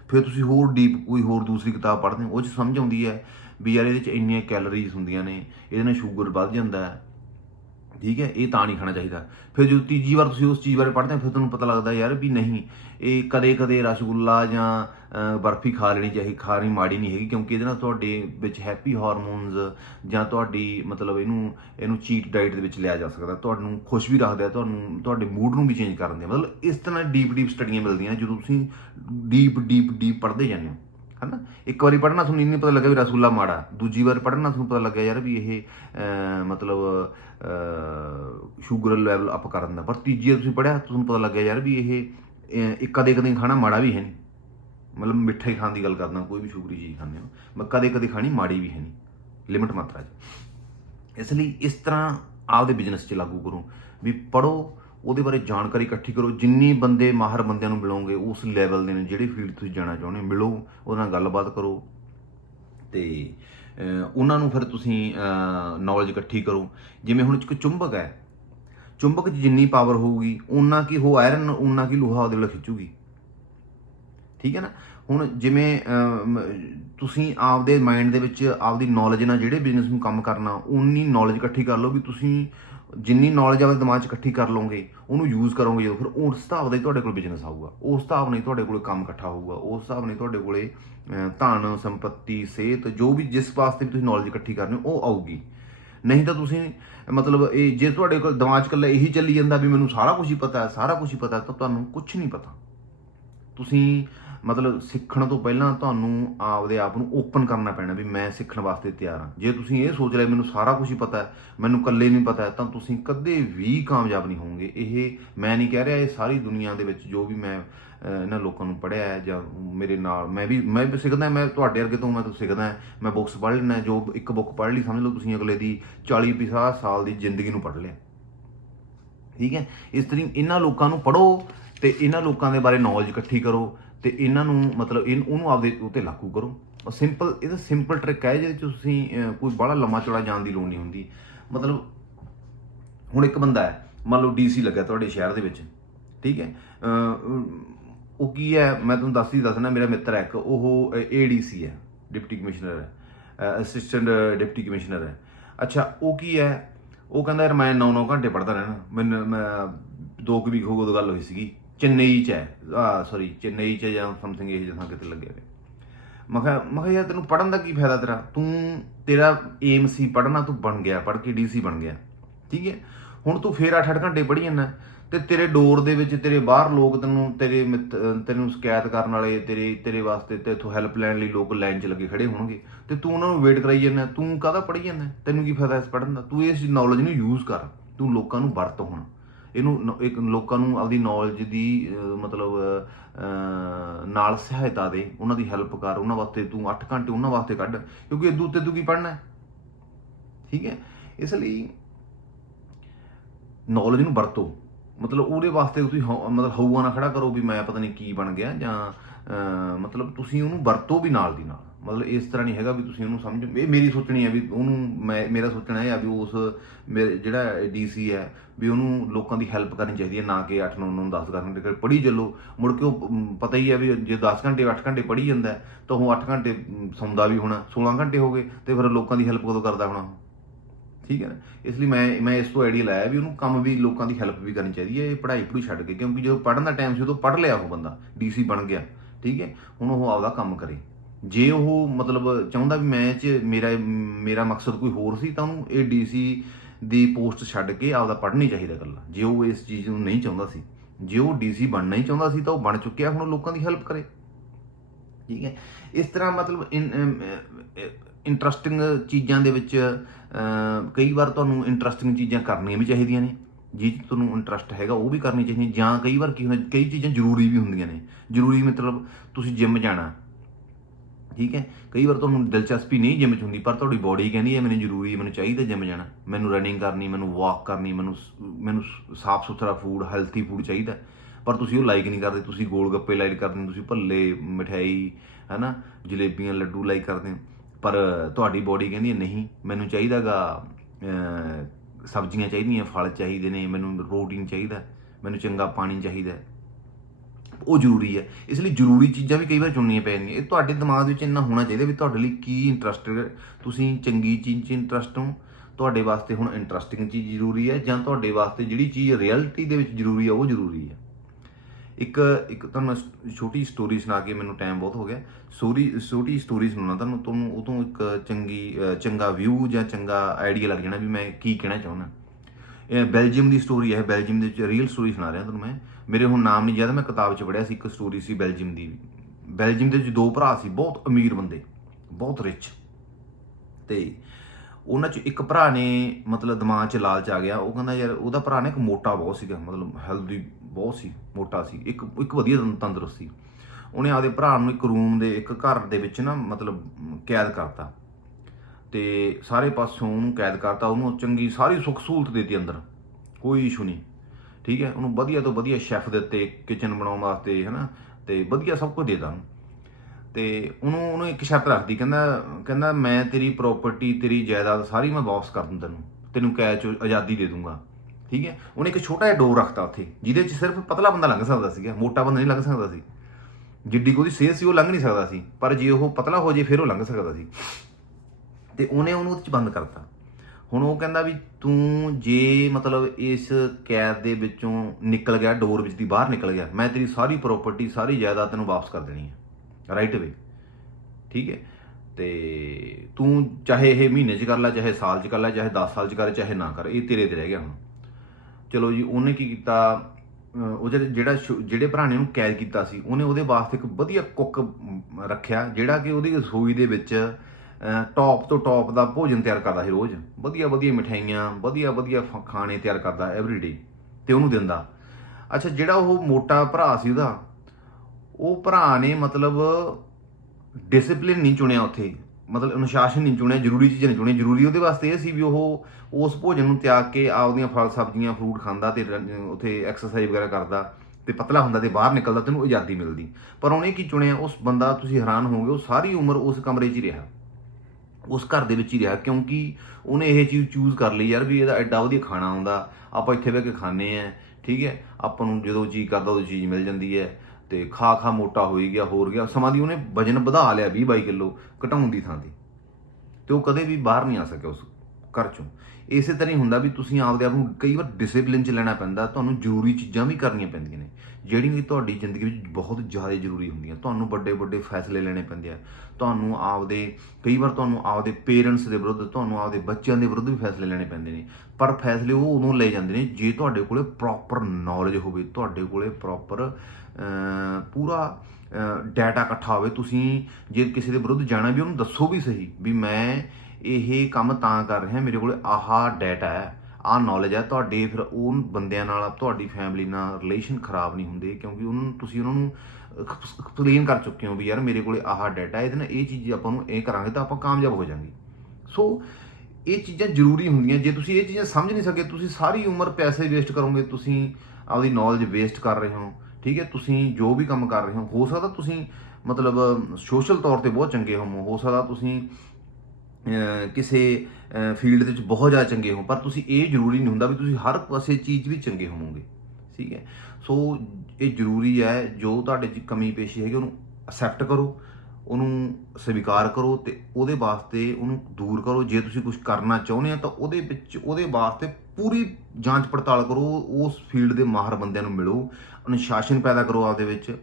[SPEAKER 1] ਫਿਰ ਤੁਸੀਂ ਹੋਰ ਡੀਪ ਕੋਈ ਹੋਰ ਦੂਸਰੀ ਕਿਤਾਬ ਪੜ੍ਹਦੇ ਹੋ, ਉਹ 'ਚ ਸਮਝ ਆਉਂਦੀ ਹੈ ਵੀ ਯਾਰ ਇਹਦੇ 'ਚ ਇੰਨੀਆਂ ਕੈਲਰੀਜ਼ ਹੁੰਦੀਆਂ ਨੇ, ਇਹਦੇ ਨਾਲ ਸ਼ੂਗਰ ਵੱਧ ਜਾਂਦਾ ਹੈ। ਠੀਕ ਹੈ, ਇਹ ਤਾਂ ਨਹੀਂ ਖਾਣਾ ਚਾਹੀਦਾ। ਫਿਰ ਜਦੋਂ ਤੀਜੀ ਵਾਰ ਤੁਸੀਂ ਉਸ ਚੀਜ਼ ਬਾਰੇ ਪੜ੍ਹਦੇ ਹੋ, ਫਿਰ ਤੁਹਾਨੂੰ ਪਤਾ ਲੱਗਦਾ ਯਾਰ ਵੀ ਨਹੀਂ, ਇਹ ਕਦੇ-ਕਦੇ ਰਸਗੁੱਲਾ ਜਾਂ ਬਰਫੀ ਖਾ ਲੈਣੀ ਚਾਹੀਦੀ ਖਾਣੀ ਮਾੜੀ ਨਹੀਂ ਹੈਗੀ ਕਿਉਂਕਿ ਇਹਦੇ ਨਾਲ ਤੁਹਾਡੇ ਵਿੱਚ ਹੈਪੀ ਹਾਰਮੋਨਸ ਜਾਂ ਤੁਹਾਡੀ ਮਤਲਬ ਇਹਨੂੰ ਇਹਨੂੰ ਚੀਟ ਡਾਈਟ ਦੇ ਵਿੱਚ ਲਿਆ ਜਾ ਸਕਦਾ ਤੁਹਾਨੂੰ ਖੁਸ਼ ਵੀ ਰੱਖਦਾ ਤੁਹਾਨੂੰ ਤੁਹਾਡੇ ਮੂਡ ਨੂੰ ਵੀ ਚੇਂਜ ਕਰ ਦਿੰਦੇ ਆ। ਮਤਲਬ ਇਸ ਤਰ੍ਹਾਂ ਡੀਪ ਡੀਪ ਸਟੱਡੀਆਂ ਮਿਲਦੀਆਂ ਜਦੋਂ ਤੁਸੀਂ ਡੀਪ ਡੀਪ ਡੀਪ ਪੜ੍ਹਦੇ ਜਾਂਦੇ ਹੋ ਹਨਾ? ਇੱਕ ਵਾਰੀ ਪੜ੍ਹਨਾ ਤੁਹਾਨੂੰ ਇਹ ਨਹੀਂ ਪਤਾ ਲੱਗਾ ਵੀ ਰਸਗੁੱਲਾ ਮਾੜਾ ਦੂਜੀ ਵਾਰ ਪੜ੍ਹਨਾ ਤੁਹਾਨੂੰ ਪਤਾ ਲੱਗਿਆ ਯਾਰ ਵੀ ਇਹ ਮਤਲਬ ਸ਼ੂਗਰ ਲੈਵਲ ਅਪ ਕਰਨ ਦਾ। ਪਰ ਤੀਜੀ ਵਾਰ ਤੁਸੀਂ ਪੜ੍ਹਿਆ ਤੁਹਾਨੂੰ ਪਤਾ ਲੱਗਿਆ ਯਾਰ ਵੀ ਇਹ ਅਹ, ਇੱਕ ਕਦੇ ਕਦੇ ਖਾਣਾ ਮਾੜਾ ਵੀ ਹੈ ਨਹੀਂ। ਮਤਲਬ ਮਿੱਠੇ ਖਾਣ ਦੀ ਗੱਲ ਕਰਦਾ, ਕੋਈ ਵੀ ਸ਼ੂਗਰੀ ਚੀਜ਼ ਖਾਂਦੇ ਹੋ। ਮੈਂ ਕਦੇ ਕਦੇ ਖਾਣੀ, ਮਾੜੀ ਵੀ ਹੈ ਨਹੀਂ। ਲਿਮਿਟ ਮਾਤਰਾ 'ਚ। ਇਸ ਲਈ ਇਸ ਤਰ੍ਹਾਂ ਆਪਦੇ ਬਿਜ਼ਨਸ 'ਚ ਲਾਗੂ ਕਰੋ। ਵੀ ਪੜੋ ਉਹਦੇ ਬਾਰੇ ਜਾਣਕਾਰੀ ਇਕੱਠੀ ਕਰੋ। ਜਿੰਨੀ ਬੰਦੇ ਮਾਹਰ ਬੰਦਿਆਂ ਨੂੰ ਮਿਲੋਗੇ, ਉਸ ਲੈਵਲ ਦੇ ਨੇ ਜਿਹੜੇ ਫੀਲਡ ਤੁਸੀਂ ਜਾਣਾ ਚਾਹੁੰਦੇ ਹੋ, ਮਿਲੋ, ਉਹਦੇ ਨਾਲ ਗੱਲਬਾਤ ਕਰੋ। ਤੇ ਉਹਨਾਂ ਨੂੰ ਫਿਰ ਤੁਸੀਂ ਨੌਲੇਜ ਇਕੱਠੀ ਕਰੋ। ਜਿਵੇਂ ਹੁਣ ਇੱਕ ਚੁੰਬਕ ਹੈ। ਚੁੰਬਕ 'ਚ ਜਿੰਨੀ ਪਾਵਰ ਹੋਊਗੀ ਉਨਾ ਕੀ ਉਹ ਆਇਰਨ ਉਨਾ ਕੀ ਲੋਹਾ ਉਹਦੇ ਵੱਲ ਖਿੱਚੂਗੀ। ਠੀਕ ਹੈ ਨਾ? ਹੁਣ ਜਿਵੇਂ ਤੁਸੀਂ ਆਪਦੇ ਮਾਈਂਡ ਦੇ ਵਿੱਚ ਆਪਦੀ ਨੌਲੇਜ ਨਾਲ ਜਿਹੜੇ ਬਿਜ਼ਨਸ ਨੂੰ ਕੰਮ ਕਰਨਾ, ਉਨੀ ਨੌਲੇਜ ਇਕੱਠੀ ਕਰ ਲਓ ਵੀ ਤੁਸੀਂ ਜਿੰਨੀ ਨੌਲੇਜ ਆਪਦੇ ਦਿਮਾਗ 'ਚ ਇਕੱਠੀ ਕਰ ਲਓਗੇ, ਉਹਨੂੰ ਯੂਜ਼ ਕਰੋਗੇ ਜਦੋਂ, ਫਿਰ ਉਸ ਹਿਸਾਬ ਦਾ ਹੀ ਤੁਹਾਡੇ ਕੋਲ ਬਿਜ਼ਨਸ ਆਊਗਾ। ਉਸ ਹਿਸਾਬ ਨਾਲ ਹੀ ਤੁਹਾਡੇ ਕੋਲ ਕੰਮ ਇਕੱਠਾ ਹੋਊਗਾ। ਉਸ ਹਿਸਾਬ ਨਾਲ ਤੁਹਾਡੇ ਕੋਲੇ ਧਨ, ਸੰਪਤੀ, ਸਿਹਤ, ਜੋ ਵੀ ਜਿਸ ਵਾਸਤੇ ਵੀ ਤੁਸੀਂ ਨੌਲੇਜ ਇਕੱਠੀ ਕਰਨੀ, ਉਹ ਆਊਗੀ। ਨਹੀਂ ਤਾਂ ਤੁਸੀਂ, ਮਤਲਬ ਇਹ ਜੇ ਤੁਹਾਡੇ ਕੋਲ ਦਿਮਾਗ 'ਚ ਇਕੱਲਾ ਇਹੀ ਚੱਲੀ ਜਾਂਦਾ ਵੀ ਮੈਨੂੰ ਸਾਰਾ ਕੁਝ ਹੀ ਪਤਾ ਹੈ, ਸਾਰਾ ਕੁਝ ਹੀ ਪਤਾ ਤਾਂ ਤੁਹਾਨੂੰ ਕੁਝ ਨਹੀਂ ਪਤਾ। ਤੁਸੀਂ ਮਤਲਬ ਸਿੱਖਣ ਤੋਂ ਪਹਿਲਾਂ ਤੁਹਾਨੂੰ ਆਪਦੇ ਆਪ ਨੂੰ ਓਪਨ ਕਰਨਾ ਪੈਣਾ ਵੀ ਮੈਂ ਸਿੱਖਣ ਵਾਸਤੇ ਤਿਆਰ ਹਾਂ। ਜੇ ਤੁਸੀਂ ਇਹ ਸੋਚ ਲਿਆ ਮੈਨੂੰ ਸਾਰਾ ਕੁਝ ਹੀ ਪਤਾ ਹੈ, ਮੈਨੂੰ ਇਕੱਲੇ ਨਹੀਂ ਪਤਾ ਤਾਂ ਤੁਸੀਂ ਕਦੇ ਵੀ ਕਾਮਯਾਬ ਨਹੀਂ ਹੋਵੋਗੇ। ਇਹ ਮੈਂ ਨਹੀਂ ਕਹਿ ਰਿਹਾ ਇਹ ਸਾਰੀ ਦੁਨੀਆ ਦੇ ਵਿੱਚ ਜੋ ਵੀ ਮੈਂ ਇਹਨਾਂ ਲੋਕਾਂ ਨੂੰ ਪੜ੍ਹਿਆ ਹੈ ਜਾਂ ਮੇਰੇ ਨਾਲ, ਮੈਂ ਵੀ ਮੈਂ ਵੀ ਸਿੱਖਦਾ, ਮੈਂ ਤੁਹਾਡੇ ਵਰਗੇ ਤੋਂ ਮੈਂ ਤਾਂ ਸਿੱਖਦਾ ਮੈਂ ਬੁੱਕਸ ਪੜ੍ਹ ਲੈਣਾ ਜੋ ਇੱਕ ਬੁੱਕ ਪੜ੍ਹ ਲਈ, ਸਮਝ ਲਓ ਤੁਸੀਂ ਅਗਲੇ ਦੀ 40 50 ਸਾਲ ਦੀ ਜ਼ਿੰਦਗੀ ਨੂੰ ਪੜ੍ਹ ਲਿਆ। ਠੀਕ ਹੈ? ਇਸ ਤਰ੍ਹਾਂ ਇਹਨਾਂ ਲੋਕਾਂ ਨੂੰ ਪੜੋ ਤੇ ਇਹਨਾਂ ਲੋਕਾਂ ਦੇ ਬਾਰੇ ਨੌਲੇਜ ਇਕੱਠੀ ਕਰੋ। ਤੇ ਇਹਨਾਂ ਨੂੰ ਮਤਲਬ ਇਹ ਉਹਨੂੰ ਆਪਦੇ ਉੱਤੇ ਲਾਗੂ ਕਰੋ। ਸਿੰਪਲ ਇਹ ਤਾਂ ਸਿੰਪਲ ਟ੍ਰਿਕ ਹੈ ਜਿਹਦੇ ਚ ਤੁਸੀਂ ਕੋਈ ਬੜਾ ਲੰਮਾ ਚੌੜਾ ਜਾਣ ਦੀ ਲੋੜ ਨਹੀਂ ਹੁੰਦੀ। ਮਤਲਬ ਹੁਣ ਇੱਕ ਬੰਦਾ ਹੈ, ਮੰਨ ਲਓ ਡੀਸੀ ਲੱਗਾ ਤੁਹਾਡੇ ਸ਼ਹਿਰ ਦੇ ਵਿੱਚ, ਠੀਕ ਹੈ? ਉਹ ਕੀ ਹੈ? ਮੈਂ ਤੁਹਾਨੂੰ ਦੱਸ ਹੀ ਦੱਸਣਾ, ਮੇਰਾ ਮਿੱਤਰ ਹੈ ਇੱਕ, ਉਹ ਏਡੀਸੀ ਹੈ, ਡਿਪਟੀ ਕਮਿਸ਼ਨਰ ਹੈ ਅਸਿਸਟੈਂਟ ਡਿਪਟੀ ਕਮਿਸ਼ਨਰ ਹੈ। ਅੱਛਾ, ਉਹ ਕੀ ਹੈ? ਉਹ ਕਹਿੰਦਾ ਯਾਰ ਮੈਂ 9-9 ਘੰਟੇ ਪੜ੍ਹਦਾ ਰਹਿਣਾ। ਮੈਨੂੰ, ਮੈਂ ਦੋ ਕੁ ਵੀਕ ਹੋ ਗਏ ਉਦੋਂ ਗੱਲ ਹੋਈ ਸੀਗੀ। ਚੇਨਈ ਚ ਹੈ। ਆ ਸੌਰੀ ਚੇਨਈ ਚ ਜਾਂ ਸਮਥਿੰਗ ਇਹ ਜਿਹਾ ਕਿਤੇ ਲੱਗਿਆ ਹੋਇਆ ਮੈਂ ਕਿਹਾ ਮੈਂ ਕਿਹਾ, ਯਾਰ ਤੈਨੂੰ ਪੜਨ ਦਾ ਕੀ ਫਾਇਦਾ ਤੇਰਾ? ਤੂੰ, ਤੇਰਾ ਏਮ ਸੀ ਪੜਨਾ ਤੂੰ ਬਣ ਗਿਆ ਪੜ ਕੇ ਡੀਸੀ ਬਣ ਗਿਆ। ਠੀਕ ਹੈ? ਹੁਣ ਤੂੰ ਫੇਰ 8-8 ਘੰਟੇ ਪੜ੍ਹੀ ਜਾਂਦਾ। ਤੇ ਤੇਰੇ ਡੋਰ ਦੇ ਵਿੱਚ ਤੇਰੇ ਬਾਹਰ ਲੋਕ ਤੈਨੂੰ, ਤੇਰੇ ਮਿੱਤ- ਅਹ ਤੈਨੂੰ ਸ਼ਿਕਾਇਤ ਕਰਨ ਵਾਲੇ, ਤੇਰੇ ਤੇਰੇ ਵਾਸਤੇ ਤੇ ਇਥੋਂ ਹੈਲਪ ਲੈਣ ਲਈ ਲੋਕ ਲਾਈਨ 'ਚ ਲੱਗੇ ਖੜੇ ਹੋਣਗੇ। ਤੇ ਤੂੰ ਉਹਨਾਂ ਨੂੰ ਵੇਟ ਕਰਾਈ ਜਾਂਦਾ। ਤੂੰ ਕਾਹਦਾ ਪੜ੍ਹੀ ਜਾਂਦਾ? ਤੈਨੂੰ ਕੀ ਫਾਇਦਾ ਇਸ ਪੜ੍ਹਨ ਦਾ? ਤੂੰ ਇਸ ਨੌਲੇਜ ਨੂੰ ਯੂਜ਼ ਕਰ। ਤੂੰ ਲੋਕਾਂ ਨੂੰ ਵਰਤ ਹੁਣ। ਇਹਨੂੰ ਨ- ਇੱਕ ਲੋਕਾਂ ਨੂੰ ਆਪਦੀ ਨੌਲੇਜ ਦੀ ਮਤਲਬ ਨਾਲ ਸਹਾਇਤਾ ਦੇ, ਉਹਨਾਂ ਦੀ ਹੈਲਪ ਕਰ, ਉਹਨਾਂ ਵਾਸਤੇ ਤੂੰ 8 ਘੰਟੇ ਉਹਨਾਂ ਵਾਸਤੇ ਕੱਢ, ਕਿਉਂਕਿ ਇਦੋਂ ਉੱਤੇ ਤੂੰ ਕੀ ਪੜ੍ਹਨਾ ਹੈ? ਠੀਕ ਹੈ? ਇਸ ਲਈ ਨੌਲੇਜ ਨੂੰ ਵਰਤੋ। ਮਤਲਬ ਉਹਦੇ ਵਾਸਤੇ ਤੁਸੀਂ ਹਉ- ਮਤਲਬ ਹਊਆ ਨਾ ਖੜਾ ਕਰੋ ਵੀ ਮੈਂ ਪਤਾ ਨਹੀਂ ਕੀ ਬਣ ਗਿਆ ਜਾਂ ਮਤਲਬ ਤੁਸੀਂ ਉਹਨੂੰ ਵਰਤੋ ਵੀ ਨਾਲ ਦੀ ਨਾਲ। ਮਤਲਬ ਇਸ ਤਰ੍ਹਾਂ ਨਹੀਂ ਹੈਗਾ ਵੀ ਤੁਸੀਂ ਉਹਨੂੰ ਸਮਝੋ। ਇਹ ਮੇਰੀ ਸੋਚਣੀ ਹੈ ਵੀ ਉਹਨੂੰ ਮੈਂ, ਮੇਰਾ ਸੋਚਣਾ ਇਹ ਆ ਵੀ ਉਸ ਮੇਰੇ ਜਿਹੜਾ ਡੀਸੀ ਹੈ ਵੀ ਉਹਨੂੰ ਲੋਕਾਂ ਦੀ ਹੈਲਪ ਕਰਨੀ ਚਾਹੀਦੀ ਹੈ, ਨਾ ਕਿ 8 9 9 10 ਘੰਟੇ ਪੜ੍ਹੀ ਚੱਲੋ। ਮੁੜ ਕੇ ਉਹ ਪਤਾ ਹੀ ਹੈ ਵੀ ਜੇ 10 ਘੰਟੇ 8 ਘੰਟੇ ਪੜ੍ਹੀ ਜਾਂਦਾ ਤਾਂ ਉਹ 8 ਘੰਟੇ ਸੌਂਦਾ ਵੀ ਹੋਣਾ। 16 ਘੰਟੇ ਹੋ ਗਏ ਤੇ ਫਿਰ ਲੋਕਾਂ ਦੀ ਹੈਲਪ ਕਦੋਂ ਕਰਦਾ ਹੋਣਾ ਠੀਕ ਹੈ ਨਾ? ਇਸ ਲਈ ਮੈਂ ਮੈਂ ਇਸ ਤੋਂ ਆਈਡੀਆ ਲਾਇਆ ਵੀ ਉਹਨੂੰ ਕੰਮ ਵੀ, ਲੋਕਾਂ ਦੀ ਹੈਲਪ ਵੀ ਕਰਨੀ ਚਾਹੀਦੀ ਹੈ, ਇਹ ਪੜ੍ਹਾਈ ਪੜੂਈ ਛੱਡ ਕੇ। ਕਿਉਂਕਿ ਜਦੋਂ ਪੜ੍ਹਨ ਦਾ ਟਾਈਮ ਸੀ ਉਦੋਂ ਪੜ੍ਹ ਲਿਆ ਉਹ ਬੰਦਾ, ਡੀਸੀ ਬਣ ਗਿਆ। ਠੀਕ ਹੈ? ਹੁਣ ਉਹ ਆਪਦਾ ਕੰਮ ਕਰੇ। ਜੇ ਉਹ ਮਤਲਬ ਚਾਹੁੰਦਾ ਵੀ ਮੈਂ ਚ ਮੇਰਾ ਮੇਰਾ ਮਕਸਦ ਕੋਈ ਹੋਰ ਸੀ ਤਾਂ ਉਹਨੂੰ ਇਹ ਡੀਸੀ ਦੀ ਪੋਸਟ ਛੱਡ ਕੇ ਆਪਦਾ ਪੜ੍ਹਨੀ ਚਾਹੀਦਾ ਗੱਲਾਂ ਜੇ ਉਹ ਇਸ ਚੀਜ਼ ਨੂੰ ਨਹੀਂ ਚਾਹੁੰਦਾ ਸੀ, ਜੇ ਉਹ ਡੀਸੀ ਬਣਨਾ ਹੀ ਚਾਹੁੰਦਾ ਸੀ ਤਾਂ ਉਹ ਬਣ ਚੁੱਕਿਆ, ਹੁਣ ਲੋਕਾਂ ਦੀ ਹੈਲਪ ਕਰੇ। ਠੀਕ ਹੈ? ਇਸ ਤਰ੍ਹਾਂ ਮਤਲਬ ਇੰਟਰਸਟਿੰਗ ਚੀਜ਼ਾਂ ਦੇ ਵਿੱਚ ਕਈ ਵਾਰ ਤੁਹਾਨੂੰ ਇੰਟਰਸਟਿੰਗ ਚੀਜ਼ਾਂ ਕਰਨੀਆਂ ਵੀ ਚਾਹੀਦੀਆਂ ਨੇ। ਜੇ ਤੁਹਾਨੂੰ ਇੰਟਰਸਟ ਹੈਗਾ ਉਹ ਵੀ ਕਰਨੀ ਚਾਹੀਦੀ ਜਾਂ ਕਈ ਵਾਰ ਕੀ ਹੁੰਦਾ, ਕਈ ਚੀਜ਼ਾਂ ਜ਼ਰੂਰੀ ਵੀ ਹੁੰਦੀਆਂ ਨੇ। ਜ਼ਰੂਰੀ ਮਤਲਬ ਤੁਸੀਂ ਜਿਮ ਜਾਣਾ ਠੀਕ ਹੈ? ਕਈ ਵਾਰ ਤੁਹਾਨੂੰ ਦਿਲਚਸਪੀ ਨਹੀਂ ਜਿਮ 'ਚ ਹੁੰਦੀ, ਪਰ ਤੁਹਾਡੀ ਬਾਡੀ ਕਹਿੰਦੀ ਹੈ, ਮੈਨੂੰ ਜ਼ਰੂਰੀ ਮੈਨੂੰ ਚਾਹੀਦਾ ਜਿਮ ਜਾਣਾ। ਮੈਨੂੰ ਰਨਿੰਗ ਕਰਨੀ, ਮੈਨੂੰ ਵਾਕ ਕਰਨੀ, ਮੈਨੂੰ ਮੈਨੂੰ ਸਾਫ਼ ਸੁਥਰਾ ਫੂਡ ਹੈਲਥੀ ਫੂਡ ਚਾਹੀਦਾ ਪਰ ਤੁਸੀਂ ਉਹ ਲਾਈਕ ਨਹੀਂ ਕਰਦੇ, ਤੁਸੀਂ ਗੋਲ ਗੱਪੇ ਲਾਈਕ ਕਰਦੇ ਹੋ, ਤੁਸੀਂ ਭੱਲੇ, ਮਠਿਆਈ, ਹੈਨਾ, ਜਲੇਬੀਆਂ, ਲੱਡੂ ਲਾਈਕ ਕਰਦੇ ਹੋ। ਪਰ ਤੁਹਾਡੀ ਬਾਡੀ ਕਹਿੰਦੀ ਹੈ, ਨਹੀਂ, ਮੈਨੂੰ ਚਾਹੀਦਾਗਾ ਸਬਜ਼ੀਆਂ ਚਾਹੀਦੀਆਂ, ਫਲ ਚਾਹੀਦੇ ਨੇ, ਮੈਨੂੰ ਪ੍ਰੋਟੀਨ ਚਾਹੀਦਾ ਮੈਨੂੰ ਚੰਗਾ ਪਾਣੀ ਚਾਹੀਦਾ ਉਹ ਜ਼ਰੂਰੀ ਹੈ। ਇਸ ਲਈ ਜ਼ਰੂਰੀ ਚੀਜ਼ਾਂ ਵੀ ਕਈ ਵਾਰ ਚੁਣਨੀਆਂ ਪੈਂਦੀਆਂ। ਇਹ ਤੁਹਾਡੇ ਦਿਮਾਗ ਵਿੱਚ ਇੰਨਾ ਹੋਣਾ ਚਾਹੀਦਾ ਵੀ ਤੁਹਾਡੇ ਲਈ ਕੀ ਇੰਟਰਸਟ ਤੁਸੀਂ ਚੰਗੀ ਚੀਜ਼ 'ਚ ਇੰਟਰਸਟ ਹੋ, ਤੁਹਾਡੇ ਵਾਸਤੇ ਹੁਣ ਇੰਟਰਸਟਿੰਗ ਚੀਜ਼ ਜ਼ਰੂਰੀ ਹੈ ਜਾਂ ਤੁਹਾਡੇ ਵਾਸਤੇ ਜਿਹੜੀ ਚੀਜ਼ ਰਿਐਲਿਟੀ ਦੇ ਵਿੱਚ ਜ਼ਰੂਰੀ ਹੈ ਉਹ ਜ਼ਰੂਰੀ ਹੈ। ਇੱਕ ਇੱਕ ਤੁਹਾਨੂੰ ਛੋਟੀ ਸਟੋਰੀ ਸੁਣਾ ਕੇ ਮੈਨੂੰ ਟਾਈਮ ਬਹੁਤ ਹੋ ਗਿਆ। ਸੋਰੀ, ਛੋਟੀ ਸਟੋਰੀ ਸੁਣਾਉਣਾ ਤੁਹਾਨੂੰ ਤੁਹਾਨੂੰ ਉਹ ਤੋਂ ਇੱਕ ਚੰਗੀ ਚੰਗਾ ਵਿਊ ਜਾਂ ਚੰਗਾ ਆਈਡੀਆ ਲੱਗ ਜਾਣਾ ਵੀ ਮੈਂ ਕੀ ਕਹਿਣਾ ਚਾਹੁੰਦਾ। ਇਹ ਬੈਲਜੀਅਮ ਦੀ ਸਟੋਰੀ ਹੈ ਬੈਲਜੀਅਮ ਦੇ ਵਿੱਚ ਰੀਅਲ ਸਟੋਰੀ ਸੁਣਾ ਰਿਹਾ ਤੁਹਾਨੂੰ ਮੈਂ। ਮੇਰੇ ਹੁਣ ਨਾਮ ਨਹੀਂ ਯਾਦ, ਮੈਂ ਕਿਤਾਬ 'ਚ ਪੜ੍ਹਿਆ ਸੀ ਇੱਕ ਸਟੋਰੀ ਸੀ ਬੈਲਜੀਅਮ ਦੀ। ਬੈਲਜੀਅਮ ਦੇ ਵਿੱਚ ਦੋ ਭਰਾ ਸੀ, ਬਹੁਤ ਅਮੀਰ ਬੰਦੇ, ਬਹੁਤ ਰਿਚ ਤੇ ਉਹਨਾਂ 'ਚ ਇੱਕ ਭਰਾ ਨੇ ਮਤਲਬ ਦਿਮਾਗ 'ਚ ਲਾਲਚ ਆ ਗਿਆ, ਉਹ ਕਹਿੰਦਾ ਯਾਰ ਉਹਦਾ ਭਰਾ ਨੇ ਇੱਕ ਮੋਟਾ ਬਹੁਤ ਸੀਗਾ, ਮਤਲਬ ਹੈਲਦੀ ਬਹੁਤ ਸੀ, ਮੋਟਾ ਸੀ, ਇੱਕ ਇੱਕ ਵਧੀਆ ਤੰਦਰੁਸਤ ਸੀ। ਉਹਨੇ ਆਪਦੇ ਭਰਾ ਨੂੰ ਇੱਕ ਰੂਮ ਦੇ, ਇੱਕ ਘਰ ਦੇ ਵਿੱਚ ਨਾ ਮਤਲਬ ਕੈਦ ਕਰਤਾ। ਤੇ ਸਾਰੇ ਪਾਸੋਂ ਉਹਨੂੰ ਕੈਦ ਕਰਤਾ, ਉਹਨੂੰ ਚੰਗੀ ਸਾਰੀ ਸੁੱਖ ਸਹੂਲਤ ਦਿੱਤੀ ਅੰਦਰ। ਕੋਈ ਇਸ਼ੂ ਨਹੀਂ। ਠੀਕ ਹੈ? ਉਹਨੂੰ ਵਧੀਆ ਤੋਂ ਵਧੀਆ ਸ਼ੈਫ ਦਿੱਤੇ ਕਿਚਨ ਬਣਾਉਣ ਵਾਸਤੇ, ਹੈਨਾ? ਤੇ ਵਧੀਆ ਸਭ ਕੁਝ ਦੇਤਾ ਉਹਨੂੰ ਤੇ ਉਹਨੂੰ ਉਹਨੂੰ ਇੱਕ ਸ਼ਰਤ ਰੱਖਦੀ, ਕਹਿੰਦਾ ਕਹਿੰਦਾ, ਮੈਂ ਤੇਰੀ ਪ੍ਰਾਪਰਟੀ ਤੇਰੀ ਜਾਇਦਾਦ ਸਾਰੀ ਮੈਂ ਵਾਪਸ ਕਰ ਦੂੰ ਤੈਨੂੰ। ਤੈਨੂੰ ਕੈਦ ਚੋਂ ਆਜ਼ਾਦੀ ਦੇ ਦੂੰਗਾ। ਠੀਕ ਹੈ? ਉਹਨੇ ਇੱਕ ਛੋਟਾ ਜਿਹਾ ਡੋਰ ਰੱਖਤਾ ਉੱਥੇ, ਜਿਹਦੇ 'ਚ ਸਿਰਫ ਪਤਲਾ ਬੰਦਾ ਲੰਘ ਸਕਦਾ ਸੀਗਾ, ਮੋਟਾ ਬੰਦਾ ਨਹੀਂ ਲੰਘ ਸਕਦਾ ਸੀ। ਜਿੱਡੀ ਕੁ ਉਹਦੀ ਸਿਹਤ ਸੀ, ਉਹ ਲੰਘ ਨਹੀਂ ਸਕਦਾ ਸੀ। ਪਰ ਜੇ ਉਹ ਪਤਲਾ ਹੋ ਜੇ, ਫਿਰ ਉਹ ਲੰਘ ਸਕਦਾ ਸੀ। ਤੇ ਉਹਨੇ ਉਹਨੂੰ ਉਹਦੇ 'ਚ ਬੰਦ ਕਰਤਾ। ਹੁਣ ਉਹ ਕਹਿੰਦਾ ਵੀ ਤੂੰ ਜੇ ਮਤਲਬ ਇਸ ਕੈਦ ਦੇ ਵਿੱਚੋਂ ਨਿਕਲ ਗਿਆ, ਡੋਰ ਵਿੱਚ ਦੀ ਬਾਹਰ ਨਿਕਲ ਗਿਆ, ਮੈਂ ਤੇਰੀ ਸਾਰੀ ਪ੍ਰਾਪਰਟੀ ਸਾਰੀ ਜਾਇਦਾਦ ਤੈਨੂੰ ਵਾਪਸ ਕਰ ਦੇਣੀ ਹੈ। ਰਾਈਟ ਵੇ ਠੀਕ ਹੈ? ਤੇ ਤੂੰ ਚਾਹੇ ਇਹ ਮਹੀਨੇ 'ਚ ਕਰ ਲੈ, ਚਾਹੇ ਸਾਲ 'ਚ ਕਰ ਲੈ, ਚਾਹੇ 10 ਸਾਲ 'ਚ ਕਰ, ਚਾਹੇ ਨਾ ਕਰ, ਇਹ ਤੇਰੇ ਤੇ ਰਹਿ ਗਿਆ ਹੁਣ। ਚਲੋ ਜੀ, ਉਹਨੇ ਕੀ ਕੀਤਾ? ਉਹ ਜਿਹੜਾ ਸ਼ੁ- ਜਿਹੜੇ ਭਰਾ ਨੇ ਉਹਨੂੰ ਕੈਦ ਕੀਤਾ ਸੀ, ਉਹਨੇ ਉਹਦੇ ਵਾਸਤੇ ਇੱਕ ਵਧੀਆ ਕੁੱਕ ਰੱਖਿਆ, ਜਿਹੜਾ ਕਿ ਉਹਦੀ ਰਸੋਈ ਦੇ ਵਿੱਚ ਟੌਪ ਤੋਂ ਟੌਪ ਦਾ ਭੋਜਨ ਤਿਆਰ ਕਰਦਾ ਸੀ ਰੋਜ਼। ਵਧੀਆ ਵਧੀਆ ਮਠਿਆਈਆਂ ਵਧੀਆ ਵਧੀਆ ਫ- ਖਾਣੇ ਤਿਆਰ ਕਰਦਾ ਐਵਰੀਡੇ ਤੇ ਉਹਨੂੰ ਦਿੰਦਾ। ਅੱਛਾ, ਜਿਹੜਾ ਉਹ ਮੋਟਾ ਭਰਾ ਸੀ ਉਹਦਾ, ਉਹ ਭਰਾ ਨੇ ਮਤਲਬ ਡਿਸਪਲਿਨ ਨਹੀਂ ਚੁਣਿਆ ਉੱਥੇ। ਮਤਲਬ ਅਨੁਸ਼ਾਸਨ ਨਹੀਂ ਚੁਣਿਆ, ਜ਼ਰੂਰੀ ਚੀਜ਼ਾਂ ਨਹੀਂ ਚੁਣੀਆਂ। ਜ਼ਰੂਰੀ ਉਹਦੇ ਵਾਸਤੇ ਇਹ ਸੀ ਵੀ ਉਹ ਉਸ ਭੋਜਨ ਨੂੰ ਤਿਆਗ ਕੇ ਆਪਦੀਆਂ ਫਲ, ਸਬਜ਼ੀਆਂ ਫਰੂਟ ਖਾਂਦਾ ਤੇ ਉੱਥੇ ਐਕਸਰਸਾਈਜ਼ ਵਗੈਰਾ ਕਰਦਾ ਤੇ ਪਤਲਾ ਹੁੰਦਾ ਤੇ ਬਾਹਰ ਨਿਕਲਦਾ, ਤੈਨੂੰ ਆਜ਼ਾਦੀ ਮਿਲਦੀ। ਪਰ ਉਹਨੇ ਕੀ ਚੁਣਿਆ? ਉਸ ਬੰਦਾ ਤੁਸੀਂ ਹੈਰਾਨ ਹੋਵੋਗੇ, ਉਹ ਸਾਰੀ ਉਮਰ ਉਸ ਕਮਰੇ 'ਚ ਹੀ ਰਿਹਾ। ਉਸ ਘਰ ਦੇ ਵਿੱਚ ਹੀ ਰਿਹਾ, ਕਿਉਂਕਿ ਉਹਨੇ ਇਹ ਚੀਜ਼ ਚੂਜ਼ ਕਰ ਲਈ ਯਾਰ ਵੀ ਇਹਦਾ ਐਡਾ ਵਧੀਆ ਖਾਣਾ ਆਉਂਦਾ, ਆਪਾਂ ਇੱਥੇ ਬਹਿ ਕੇ ਖਾਂਦੇ ਆ ਠੀਕ ਹੈ, ਆਪਾਂ ਨੂੰ ਜਦੋਂ ਜੀ ਕਰਦਾ ਉਦੋਂ ਚੀਜ਼ ਮਿਲ ਜਾਂਦੀ ਹੈ, ਤੇ ਖਾ ਖਾ ਮੋਟਾ ਹੋਈ ਗਿਆ, ਹੋਰ ਗਿਆ, ਸਮਾਂ ਦੀ ਉਹਨੇ ਵਜਨ ਵਧਾ ਲਿਆ 20 22 ਕਿਲੋ, ਘਟਾਉਣ ਦੀ ਥਾਂ ਤੇ ਤੇ ਉਹ ਕਦੇ ਵੀ ਬਾਹਰ ਨਹੀਂ ਆ ਸਕਿਆ ਉਸ ਘਰ ਚੋਂ। ਇਸੇ ਤਰ੍ਹਾਂ ਹੀ ਹੁੰਦਾ ਵੀ ਤੁਸੀਂ ਆਪਦੇ ਆਪ ਨੂੰ ਕਈ ਵਾਰ ਡਿਸਪਲਿਨ ਚ ਲੈਣਾ ਪੈਂਦਾ, ਤੁਹਾਨੂੰ ਜ਼ਰੂਰੀ ਚੀਜ਼ਾਂ ਵੀ ਕਰਨੀਆਂ ਪੈਂਦੀਆਂ ਨੇ, ਜਿਹੜੀਆਂ ਕਿ ਤੁਹਾਡੀ ਜ਼ਿੰਦਗੀ ਵਿੱਚ ਬਹੁਤ ਜ਼ਿਆਦਾ ਜ਼ਰੂਰੀ ਹੁੰਦੀਆਂ। ਤੁਹਾਨੂੰ ਵੱਡੇ ਵੱਡੇ ਫੈਸਲੇ ਲੈਣੇ ਪੈਂਦੇ ਆ। ਤੁਹਾਨੂੰ ਆਪਦੇ, ਕਈ ਵਾਰ ਤੁਹਾਨੂੰ ਆਪਦੇ ਪੇਰੈਂਟਸ ਦੇ ਵਿਰੁੱਧ, ਤੁਹਾਨੂੰ ਆਪਦੇ ਬੱਚਿਆਂ ਦੇ ਵਿਰੁੱਧ ਵੀ ਫੈਸਲੇ ਲੈਣੇ ਪੈਂਦੇ ਨੇ। ਪਰ ਫੈਸਲੇ ਉਹ ਉਦੋਂ ਲਏ ਜਾਂਦੇ ਨੇ ਜੇ ਤੁਹਾਡੇ ਕੋਲੇ ਪ੍ਰੋਪਰ ਨੌਲੇਜ ਹੋਵੇ, ਤੁਹਾਡੇ ਕੋਲੇ ਪ੍ਰੋਪਰ ਪੂਰਾ ਡਾਟਾ ਇਕੱਠਾ ਹੋਵੇ। ਤੁਸੀਂ ਜੇ ਕਿਸੇ ਦੇ ਵਿਰੁੱਧ ਜਾਣਾ ਵੀ, ਉਹਨੂੰ ਦੱਸੋ ਵੀ ਸਹੀ ਵੀ ਮੈਂ ਇਹ ਕੰਮ ਤਾਂ ਕਰ ਰਿਹਾ, ਮੇਰੇ ਕੋਲ ਆਹ ਡਾਟਾ ਹੈ, ਆਹ ਨੌਲੇਜ ਹੈ, ਤੁਹਾਡੇ ਫਿਰ ਉਹ ਬੰਦਿਆਂ ਨਾਲ ਤੁਹਾਡੀ ਫੈਮਿਲੀ ਨਾਲ ਰਿਲੇਸ਼ਨ ਖਰਾਬ ਨਹੀਂ ਹੁੰਦੇ, ਕਿਉਂਕਿ ਉਹਨਾਂ ਨੂੰ ਤੁਸੀਂ ਉਹਨਾਂ ਨੂੰ ਐਕਸਪਲੇਨ ਕਰ ਚੁੱਕੇ ਹੋ ਵੀ ਯਾਰ ਮੇਰੇ ਕੋਲੇ ਆਹ ਡਾਟਾ ਇਹਦੇ ਨਾਲ ਇਹ ਚੀਜ਼ ਆਪਾਂ ਨੂੰ ਇਹ ਕਰਾਂਗੇ ਤਾਂ ਆਪਾਂ ਕਾਮਯਾਬ ਹੋ ਜਾਵਾਂਗੇ ਸੋ ਇਹ ਚੀਜ਼ਾਂ ਜ਼ਰੂਰੀ ਹੁੰਦੀਆਂ, ਜੇ ਤੁਸੀਂ ਇਹ ਚੀਜ਼ਾਂ ਸਮਝ ਨਹੀਂ ਸਕੇ, ਤੁਸੀਂ ਸਾਰੀ ਉਮਰ ਪੈਸੇ ਵੇਸਟ ਕਰੋਗੇ, ਤੁਸੀਂ ਆਪਦੀ ਨੌਲੇਜ ਵੇਸਟ ਕਰ ਰਹੇ ਹੋ, ਠੀਕ ਹੈ, ਤੁਸੀਂ ਜੋ ਵੀ ਕੰਮ ਕਰ ਰਹੇ ਹੋ ਹੋ ਸਕਦਾ ਤੁਸੀਂ ਮਤਲਬ ਸੋਸ਼ਲ ਤੌਰ ਤੇ ਬਹੁਤ ਚੰਗੇ ਹੋ ਹੋ ਸਕਦਾ ਤੁਸੀਂ ਕਿਸੇ ਫੀਲਡ ਦੇ ਵਿੱਚ ਬਹੁਤ ਜ਼ਿਆਦਾ ਚੰਗੇ ਹੋ ਪਰ ਤੁਸੀਂ ਇਹ ਜ਼ਰੂਰੀ ਨਹੀਂ ਹੁੰਦਾ ਵੀ ਤੁਸੀਂ ਹਰ ਪਾਸੇ ਚੀਜ਼ ਵੀ ਚੰਗੇ ਹੋਵੋਗੇ। ਠੀਕ ਹੈ? ਸੋ ਇਹ ਜ਼ਰੂਰੀ ਹੈ, ਜੋ ਤੁਹਾਡੇ 'ਚ ਕਮੀ ਪੇਸ਼ੀ ਹੈਗੀ, ਉਹਨੂੰ ਅਸੈਪਟ ਕਰੋ, ਉਹਨੂੰ ਸਵੀਕਾਰ ਕਰੋ ਤੇ ਉਹਦੇ ਵਾਸਤੇ ਉਹਨੂੰ ਦੂਰ ਕਰੋ। ਜੇ ਤੁਸੀਂ ਕੁਝ ਕਰਨਾ ਚਾਹੁੰਦੇ ਆ ਤਾਂ ਉਹਦੇ ਵਿੱਚ, ਉਹਦੇ ਵਾਸਤੇ ਪੂਰੀ ਜਾਂਚ ਪੜਤਾਲ ਕਰੋ, ਉਸ ਫੀਲਡ ਦੇ ਮਾਹਰ ਬੰਦਿਆਂ ਨੂੰ ਮਿਲੋ, ਅਨੁਸ਼ਾਸਨ ਪੈਦਾ ਕਰੋ ਆਪਦੇ ਵਿੱਚ।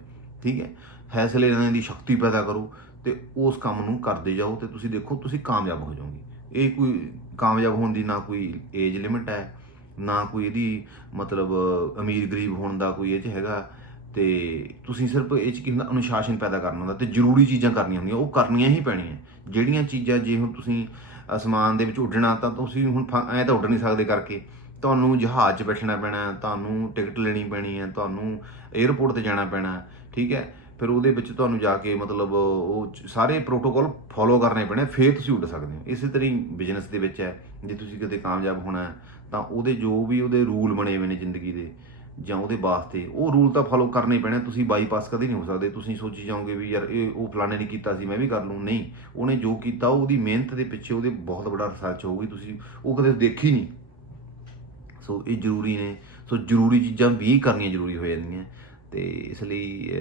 [SPEAKER 1] ਠੀਕ ਹੈ? ਫੈਸਲੇ ਲੈਣ ਦੀ ਸ਼ਕਤੀ ਪੈਦਾ ਕਰੋ। ਤੇ ਉਸ ਕੰਮ ਨੂੰ ਕਰਦੇ ਜਾਓ ਤੇ ਤੁਸੀਂ ਦੇਖੋ, ਤੁਸੀਂ ਕਾਮਯਾਬ ਹੋ ਜਾਓਗੇ। ਇਹ ਕੋਈ ਕਾਮਯਾਬ ਹੋਣ ਦੀ ਨਾ ਕੋਈ ਏਜ ਲਿਮਿਟ ਹੈ, ਨਾ ਕੋਈ ਇਹਦੀ ਮਤਲਬ ਅਮੀਰ ਗਰੀਬ ਹੋਣ ਦਾ ਕੋਈ ਇਹ ਚ ਹੈਗਾ। ਤੇ ਤੁਸੀਂ ਸਿਰਫ ਇਹ ਚ ਕੀ ਹੁੰਦਾ ਅਨੁਸ਼ਾਸਨ ਪੈਦਾ ਕਰਨਾ ਹੁੰਦਾ ਤੇ ਜ਼ਰੂਰੀ ਚੀਜ਼ਾਂ ਕਰਨੀਆਂ ਹੁੰਦੀਆਂ, ਉਹ ਕਰਨੀਆਂ ਹੀ ਪੈਣੀਆਂ। ਜਿਹੜੀਆਂ ਚੀਜ਼ਾਂ ਜੇ ਹੁਣ ਤੁਸੀਂ ਅਸਮਾਨ ਦੇ ਵਿੱਚ ਉੱਡਣਾ ਤਾਂ ਤੁਸੀਂ ਹੁਣ ਐ ਤਾਂ ਉੱਡ ਨਹੀਂ ਸਕਦੇ ਕਰਕੇ। ਤੁਹਾਨੂੰ ਜਹਾਜ਼ 'ਚ ਬੈਠਣਾ ਪੈਣਾ, ਤੁਹਾਨੂੰ ਟਿਕਟ ਲੈਣੀ ਪੈਣੀ ਹੈ, ਤੁਹਾਨੂੰ 에ਅਰਪੋਰਟ ਤੇ ਜਾਣਾ ਪੈਣਾ, ਠੀਕ ਹੈ? ਫਿਰ ਉਹਦੇ ਵਿੱਚ ਤੁਹਾਨੂੰ ਜਾ ਕੇ ਮਤਲਬ ਉਹ ਸਾਰੇ ਪ੍ਰੋਟੋਕੋਲ ਫੋਲੋ ਕਰਨੇ ਪੈਣੇ, ਫੇਰ ਤੁਸੀਂ ਉੱਡ ਸਕਦੇ ਹੋ। ਇਸੇ ਤਰ੍ਹਾਂ ਹੀ ਬਿਜ਼ਨਸ ਦੇ ਵਿੱਚ ਹੈ। ਜੇ ਤੁਸੀਂ ਕਿਤੇ ਕਾਮਯਾਬ ਹੋਣਾ ਤਾਂ ਉਹਦੇ ਜੋ ਵੀ ਉਹਦੇ ਰੂਲ ਬਣੇ ਹੋਏ ਨੇ ਜ਼ਿੰਦਗੀ ਦੇ ਜਾਂ ਉਹਦੇ ਵਾਸਤੇ, ਉਹ ਰੂਲ ਤਾਂ ਫੋਲੋ ਕਰਨੇ ਪੈਣੇ, ਤੁਸੀਂ ਬਾਈਪਾਸ ਕਦੇ ਨਹੀਂ ਹੋ ਸਕਦੇ। ਤੁਸੀਂ ਸੋਚੀ ਜਾਓਗੇ ਵੀ ਯਾਰ ਇਹ ਉਹ ਫਲਾਣੇ ਨੇ ਕੀਤਾ ਸੀ, ਮੈਂ ਵੀ ਕਰ ਲੂੰ ਨਹੀਂ, ਉਹਨੇ ਜੋ ਕੀਤਾ, ਉਹਦੀ ਮਿਹਨਤ ਦੇ ਪਿੱਛੇ ਉਹਦੇ ਬਹੁਤ ਵੱਡਾ ਰਿਸਰਚ ਹੋਊਗੀ। ਤੁਸੀਂ ਉਹ ਕਦੇ ਦੇਖੀ ਨਹੀਂ। ਸੋ ਇਹ ਜ਼ਰੂਰੀ ਨੇ। ਸੋ ਜ਼ਰੂਰੀ ਚੀਜ਼ਾਂ ਵੀ ਕਰਨੀਆਂ ਜ਼ਰੂਰੀ ਹੋ ਜਾਂਦੀਆਂ। ਤੇ ਇਸ ਲਈ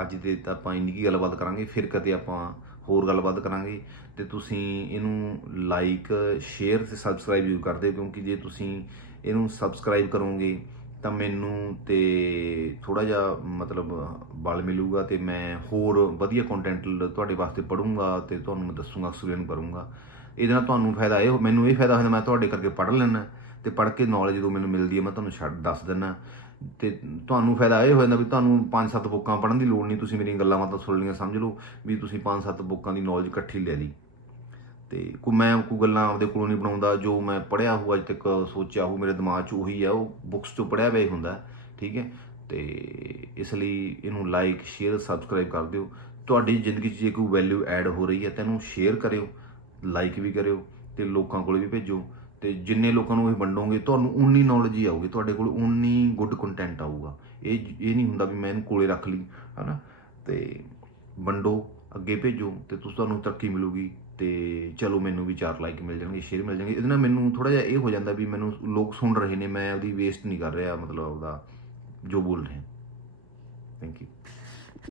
[SPEAKER 1] ਅੱਜ ਦੇ ਤਾਂ ਆਪਾਂ ਇੰਨੀ ਕੀ ਗੱਲਬਾਤ ਕਰਾਂਗੇ, ਫਿਰ ਕਦੇ ਆਪਾਂ ਹੋਰ ਗੱਲਬਾਤ ਕਰਾਂਗੇ। ਤੇ ਤੁਸੀਂ ਇਹਨੂੰ ਲਾਈਕ ਸ਼ੇਅਰ ਤੇ ਸਬਸਕ੍ਰਾਈਬ ਜ਼ਰੂਰ ਕਰ ਦਿਓ, ਕਿਉਂਕਿ ਜੇ ਤੁਸੀਂ ਇਹਨੂੰ ਸਬਸਕ੍ਰਾਈਬ ਕਰੋਗੇ, ਤਾਂ ਮੈਨੂੰ ਤੇ ਥੋੜਾ ਜਿਹਾ ਮਤਲਬ ਬਲ ਮਿਲੂਗਾ ਤੇ ਮੈਂ ਹੋਰ ਵਧੀਆ ਕੰਟੈਂਟ ਤੁਹਾਡੇ ਵਾਸਤੇ ਪੜੂੰਗਾ ਤੇ ਤੁਹਾਨੂੰ ਮੈਂ ਦੱਸੂਗਾ ਐਕਸਪਲੇਨ ਕਰੂੰਗਾ। ਇਹਦੇ ਨਾਲ ਤੁਹਾਨੂੰ ਫਾਇਦਾ ਇਹ, ਮੈਨੂੰ ਇਹ ਫਾਇਦਾ ਹੋਇਆ ਮੈਂ ਤੁਹਾਡੇ ਕਰਕੇ ਪੜ੍ਹ ਲੈਣਾ ਤੇ ਪੜ੍ਹ ਕੇ ਨੌਲੇਜ ਜਦੋਂ ਮੈਨੂੰ ਮਿਲਦੀ ਹੈ, ਮੈਂ ਤੁਹਾਨੂੰ ਛੱਡ, ਦੱਸ ਦਿੰਦਾ। ਤੇ ਤੁਹਾਨੂੰ ਫਾਇਦਾ ਇਹ ਹੋ ਜਾਂਦਾ ਵੀ ਤੁਹਾਨੂੰ ਪੰਜ ਸੱਤ ਬੁੱਕਾਂ ਪੜ੍ਹਨ ਦੀ ਲੋੜ ਨਹੀਂ, ਤੁਸੀਂ ਮੇਰੀਆਂ ਗੱਲਾਂ ਬਾਤਾਂ ਸੁਣ ਲਈਆਂ, ਸਮਝ ਲਓ ਵੀ ਤੁਸੀਂ ਪੰਜ ਸੱਤ ਬੁੱਕਾਂ ਦੀ ਨੌਲੇਜ ਇਕੱਠੀ ਲੈ ਲਈ। ਤੇ ਕੋਈ ਮੈਂ ਕੋਈ ਗੱਲਾਂ ਆਪਦੇ ਕੋਲੋਂ ਨਹੀਂ ਬਣਾਉਂਦਾ, ਜੋ ਮੈਂ ਪੜ੍ਹਿਆ ਹੋਊ, ਅੱਜ ਤੱਕ ਸੋਚਿਆ ਹੋਊ, ਮੇਰੇ ਦਿਮਾਗ 'ਚ ਉਹੀ ਹੈ ਉਹ ਬੁੱਕਸ 'ਚੋਂ ਪੜ੍ਹਿਆ ਹੋਇਆ ਹੀ ਹੁੰਦਾ, ਠੀਕ ਹੈ। ਤੇ ਇਸ ਲਈ ਇਹਨੂੰ ਲਾਈਕ ਸ਼ੇਅਰ ਸਬਸਕ੍ਰਾਈਬ ਕਰ ਦਿਓ। ਤੁਹਾਡੀ ਜ਼ਿੰਦਗੀ 'ਚ ਜੇ ਕੋਈ ਵੈਲਿਊ ਐਡ ਹੋ ਰਹੀ ਹੈ, ਤਾਂ ਇਹਨੂੰ ਸ਼ੇਅਰ ਕਰਿਓ ਲਾਈਕ ਵੀ ਕਰਿਓ ਤੇ ਲੋਕਾਂ ਕੋਲ ਵੀ ਭੇਜੋ। ਤੇ ਜਿੰਨੇ ਲੋਕਾਂ ਨੂੰ ਇਹ ਵੰਡੋਗੇ, ਤੁਹਾਨੂੰ ਉਨੀ ਨੌਲੇਜ ਹੀ ਆਊਗੀ, ਤੁਹਾਡੇ ਕੋਲ ਉਨੀ ਗੁੱਡ ਕੰਟੈਂਟ ਆਊਗਾ। ਇਹ ਇਹ ਨਹੀਂ ਹੁੰਦਾ ਵੀ ਮੈਂ ਇਹਨੂੰ ਕੋਲੇ ਰੱਖ ਲਈ, ਹਨਾ? ਤੇ ਵੰਡੋ, ਅੱਗੇ ਭੇਜੋ, ਤੇ ਤੁਸੀਂ, ਤੁਹਾਨੂੰ ਤਰੱਕੀ ਮਿਲੂਗੀ, ਤੇ ਚਲੋ ਮੈਨੂੰ ਵੀ ਚਾਰ ਲਾਈਕ ਮਿਲ ਜਾਣਗੇ ਸ਼ੇਅਰ ਮਿਲ ਜਾਣਗੇ। ਇਹਦੇ ਨਾਲ ਮੈਨੂੰ ਥੋੜਾ ਜਿਹਾ ਇਹ ਹੋ ਜਾਂਦਾ ਵੀ ਮੈਨੂੰ ਲੋਕ ਸੁਣ ਰਹੇ ਨੇ, ਮੈਂ ਉਹਦੀ ਵੇਸਟ ਨਹੀਂ ਕਰ ਰਿਹਾ, ਮਤਲਬ ਉਹਦਾ ਜੋ ਬੋਲ ਰਹੇ। Thank you